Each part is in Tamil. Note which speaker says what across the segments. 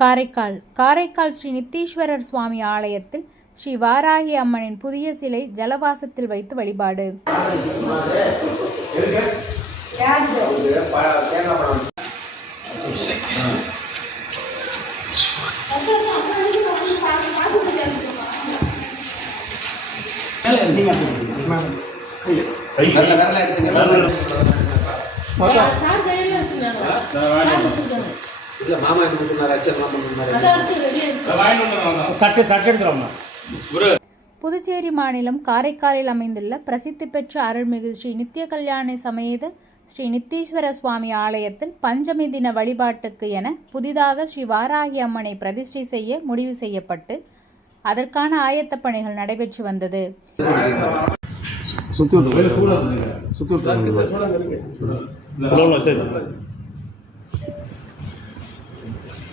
Speaker 1: காரைக்கால். காரைக்கால் ஸ்ரீ நித்தீஸ்வரர் சுவாமி ஆலயத்தில் ஸ்ரீ வாராகி அம்மனின் புதிய சிலை ஜலவாசத்தில் வைத்து வழிபாடு.
Speaker 2: எடுத்துங்க இல்ல மாமா என்ன பண்ணாரு அச்சர்லாம் பண்ணாரு
Speaker 3: தட்டு தட்டு எடுத்துறோம்மா
Speaker 1: புதுச்சேரி மாநிலம் காரைக்காலில் அமைந்துள்ள பிரசித்தி பெற்ற அருள்மிகு ஸ்ரீ நித்திய கல்யாண சமேத ஸ்ரீ நித்தீஸ்வர சுவாமி ஆலயத்தில் பஞ்சமி தின வழிபாட்டுக்கு என புதிதாக ஸ்ரீ வாராகி அம்மனை பிரதிஷ்டை செய்ய முடிவு செய்யப்பட்டு அதற்கான ஆயத்தப் பணிகள் நடைபெற்று வந்தது.
Speaker 3: சுத்தி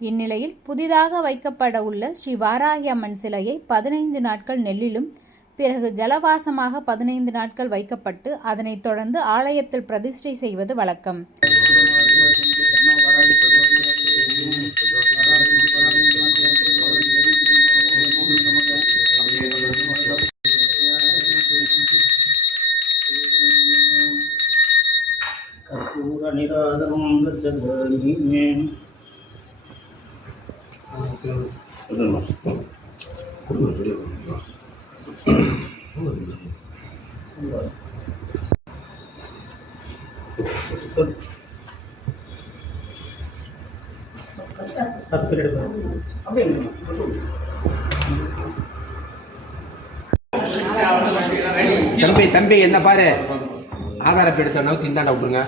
Speaker 1: இந்நிலையில் புதிதாக வைக்கப்பட உள்ள ஸ்ரீ வாராகி அம்மன் சிலையை பதினைந்து நாட்கள் நெல்லிலும் பிறகு ஜலவாசமாக பதினைந்து நாட்கள் வைக்கப்பட்டு அதனைத் தொடர்ந்து ஆலயத்தில் பிரதிஷ்டை செய்வது வழக்கம்.
Speaker 3: கற்பூர
Speaker 2: தம்பி தம்பி என்ன பாரு? ஆதாரத்தை எடுத்த நோக்கி இந்தாண்ட விட்டுருங்க.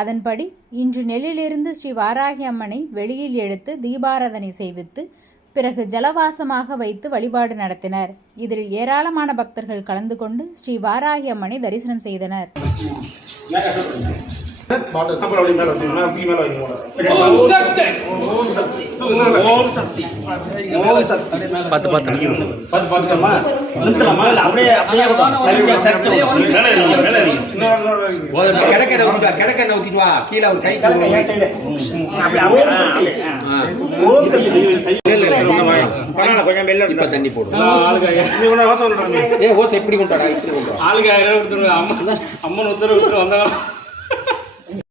Speaker 1: அதன்படி இன்று நெல்லிலிருந்து ஸ்ரீ வாராகி அம்மனை வெளியில் எடுத்து தீபாராதனை செய்வித்து பிறகு ஜலவாசமாக வைத்து வழிபாடு நடத்தினர். இதில் ஏராளமான பக்தர்கள் கலந்து கொண்டு ஸ்ரீ வாராகி அம்மனை தரிசனம் செய்தனர்.
Speaker 3: அப்படி மேல வச்சுக்கோங்க. தூக்கி மேல வைங்க. ஓம் சக்தி. ஓம் சக்தி. ஓம் சக்தி. ஓம் சக்தி. பத்து பத்துக்கலாமா? நிறுத்தலாமா? இல்ல அப்படியே அப்படியே இருக்கட்டும். லைட்டா சர்க்கிள். மேல ஏறுங்க, மேல ஏறுங்க. இன்னொரு இன்னொரு வைங்க.
Speaker 2: கிழக்க நவுத்திட்டு வா கீழே ஒரு கை.
Speaker 3: ஓம் சக்தி. கொஞ்சம் வெளில
Speaker 2: இப்ப. தண்ணி போடும் ஓசை எப்படி கொண்டாடா இப்படி கொண்டு வா
Speaker 4: ஆளுக்கு ஆயிரம் கொடுத்துருங்க அம்மன் உத்தரவு வந்தாங்க